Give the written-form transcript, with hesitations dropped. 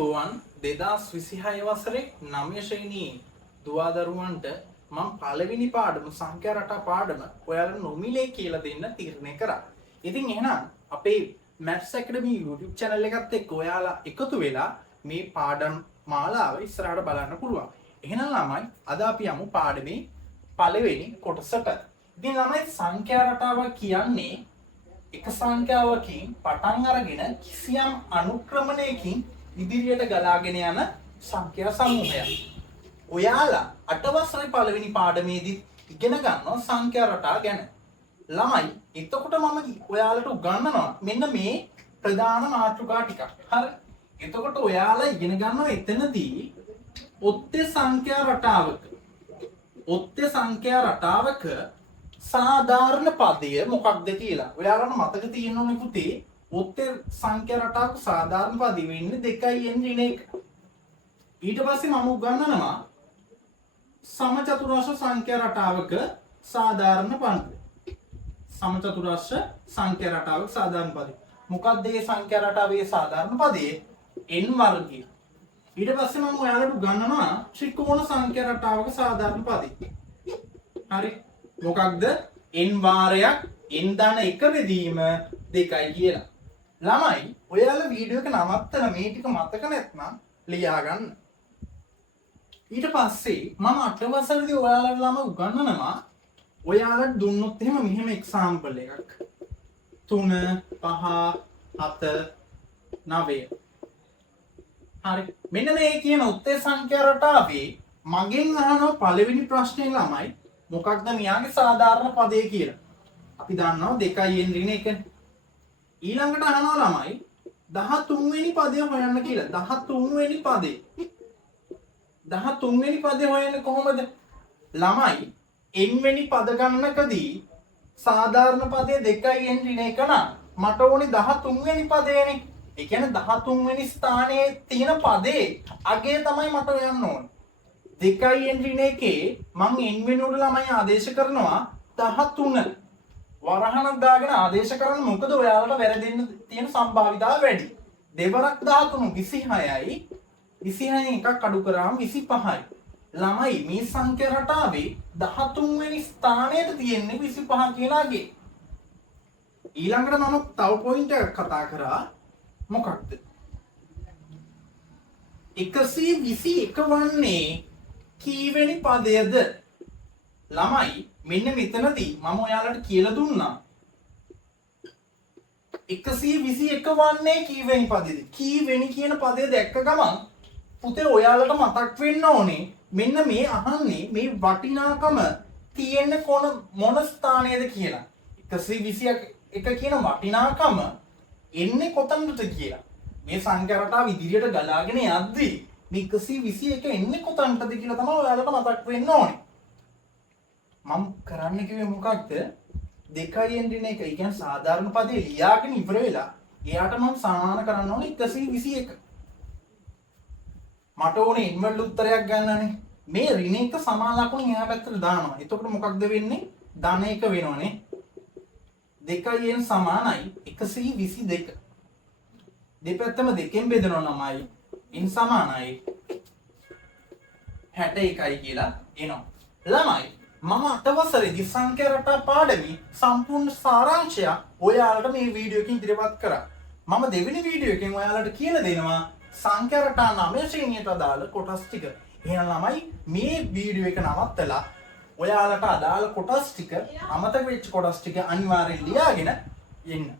අයිබෝවන් 2026 වසරේ 9 ශ්‍රේණියේ දුවදරුවන්ට මම පළවෙනි පාඩම සංඛ්‍යා රටා පාඩම ඔයාලට නොමිලේ කියලා දෙන්න තීරණය කරා. ඉතින් එහෙනම් අපේ Maths Academy YouTube channel එකත් එක්ක ඔයාලා එකතු වෙලා මේ පාඩම් මාලාව ඉස්සරහට බලන්න පුළුවන්. එහෙනම් ළමයි අද අපි යමු පාඩමේ පළවෙනි කොටසට. ඉතින් ළමයි සංඛ්‍යා රටාව කියන්නේ එක සංඛ්‍යාවකින් පටන් අරගෙන කිසියම් අනුක්‍රමණයකින් ඉදිරියට ගලාගෙන යන සංඛ්‍යා සමූහයක්. ඔයාලා 8 වසරේ පළවෙනි පාඩමේදී ඉගෙන ගන්නවා සංඛ්‍යා රටා ගැන. ළමයි එතකොට මම ඔයාලට උගන්වනවා මෙන්න මේ ප්‍රධාන මාතෘකා ටික. හරි. එතකොට ඔයාලා ඉගෙන ගන්නවා එතනදී ඔත්තේ සංඛ්‍යා රටාවක සාධාරණ පදය මොකක්ද කියලා. ඔයාලට මතක තියෙන්න ඕනේ පුතේ ඔත්තේ සංඛ්‍යා රටාවක සාධාරණ පදය වෙන්නේ 2n ඍණ 1. ඊට පස්සේ මම උගන්වනවා සමචතුරස්‍ර සංඛ්‍යා රටාවක සාධාරණ පද. සමචතුරස්‍ර සංඛ්‍යා රටාවක සාධාරණ පදය. මොකක්ද මේ සංඛ්‍යා රටාවේ සාධාරණ පදය? n වර්ගය. ඊට පස්සේ මම ඔයාලට උගන්වනවා ත්‍රිකෝණ සංඛ්‍යා රටාවක සාධාරණ පදය. හරි. මොකක්ද? n වාරයක් n ධන 1 බෙදීම 2යි කියලා. ළමයි ඔයාලා වීඩියෝ එක නවත්තලා මේ ටික මතක නැත්නම් ලියා ගන්න. ඊට පස්සේ මම 8 වසරේදී ඔයාලට ළම උගන්වනවා ඔයාලට දුන්නොත් එහෙම මෙහෙම එක්සැම්පල් එකක් 3 5 7 9. හරි. මෙන්න මේ කියන උත්තර සංඛ්‍යා රටාවේ මගෙන් අහන පළවෙනි ප්‍රශ්නේ ළමයි මොකක්ද මෙයාගේ සාධාරණ පදය කියලා. අපි දන්නවා 2n ඍණ 1. ඊළඟට අහනවා ළමයි 13 වෙනි පදය හොයන්න කියලා. 13 වෙනි පදේ. 13 වෙනි පදේ හොයන්නේ කොහොමද? ළමයි n වෙනි පද ගණනකදී සාධාරණ පදය 2n ඍණ 1 නම් මට ඕනේ 13 වෙනි පදේනේ. ඒ කියන්නේ 13 වෙනි ස්ථානයේ තියෙන පදේ අගය තමයි මට හොයන්න ඕනේ. 2n ඍණ 1 මම n වෙනුවට ළමයි ආදේශ කරනවා 13. වරහණක් දාගෙන ආදේශ කරන්න මොකද ඔයාලට වැරදෙන්න තියෙන සම්භාවිතාව වැඩි. දෙවරක් 13 26යි. 26න් එකක් අඩු කරාම 25යි. ළමයි මේ සංඛ්‍යා රටාවේ 13 වෙනි ස්ථානයට තියෙන්නේ 25 කියන අගේ. ඊළඟට මම තව පොයින්ට් එකක් කතා කරා. මොකක්ද? 121 වන්නේ කීවෙනි පදයද? ළමයි මෙන්න මෙතනදී මම ඔයාලට කියලා දුන්නා 121 වන්නේ කීවෙනි පදයද? කීවෙනි කියන පදය දැක්ක ගමන් පුතේ ඔයාලට මතක් වෙන්න ඕනේ මෙන්න මේ අහන්නේ මේ වටිනාකම තියෙන මොන ස්ථානයේද කියලා. 121 කියන වටිනාකම එන්නේ කොතනද කියලා. මේ සංඛ්‍යා රටාව ඉදිරියට ගලාගෙන යද්දී මේ 121 එන්නේ කොතනටද කියලා තමයි ඔයාලට මතක් වෙන්න ඕනේ. මම කරන්න කිව්වේ මොකක්ද? 2n ඍණ 1. ඒ කියන්නේ සාධාරණ පදේ ලියාගෙන ඉවර වෙලා එයාට මම සමාන කරන්න ඕනේ 121. මට ඕනේ n වල උත්තරයක් ගන්නනේ. මේ ඍණ 1 සමාන ලකුණු එහා පැත්තට දානවා. එතකොට මොකක්ද වෙන්නේ? ධන 1 වෙනවනේ. 2n සමානයි 122. දෙපැත්තම 2කින් බෙදනවා ළමයි. n සමානයි 61යි කියලා එනවා. ළමයි මම 8 වසරේදී සංඛ්‍යා රටා පාඩමේ සම්පූර්ණ සාරාංශය ඔයාලට මේ වීඩියෝ එකකින් ඉදිරිපත් කරා. මම දෙවෙනි වීඩියෝ එකෙන් ඔයාලට කියලා දෙනවා සංඛ්‍යා රටා 9 ශ්‍රේණියට අදාළ කොටස් ටික. එහෙනම් ළමයි මේ වීඩියෝ එක නවත්තලා ඔයාලට අදාළ කොටස් ටික අමතක වෙච්ච කොටස් ටික අනිවාර්යෙන් ලියාගෙන එන්න.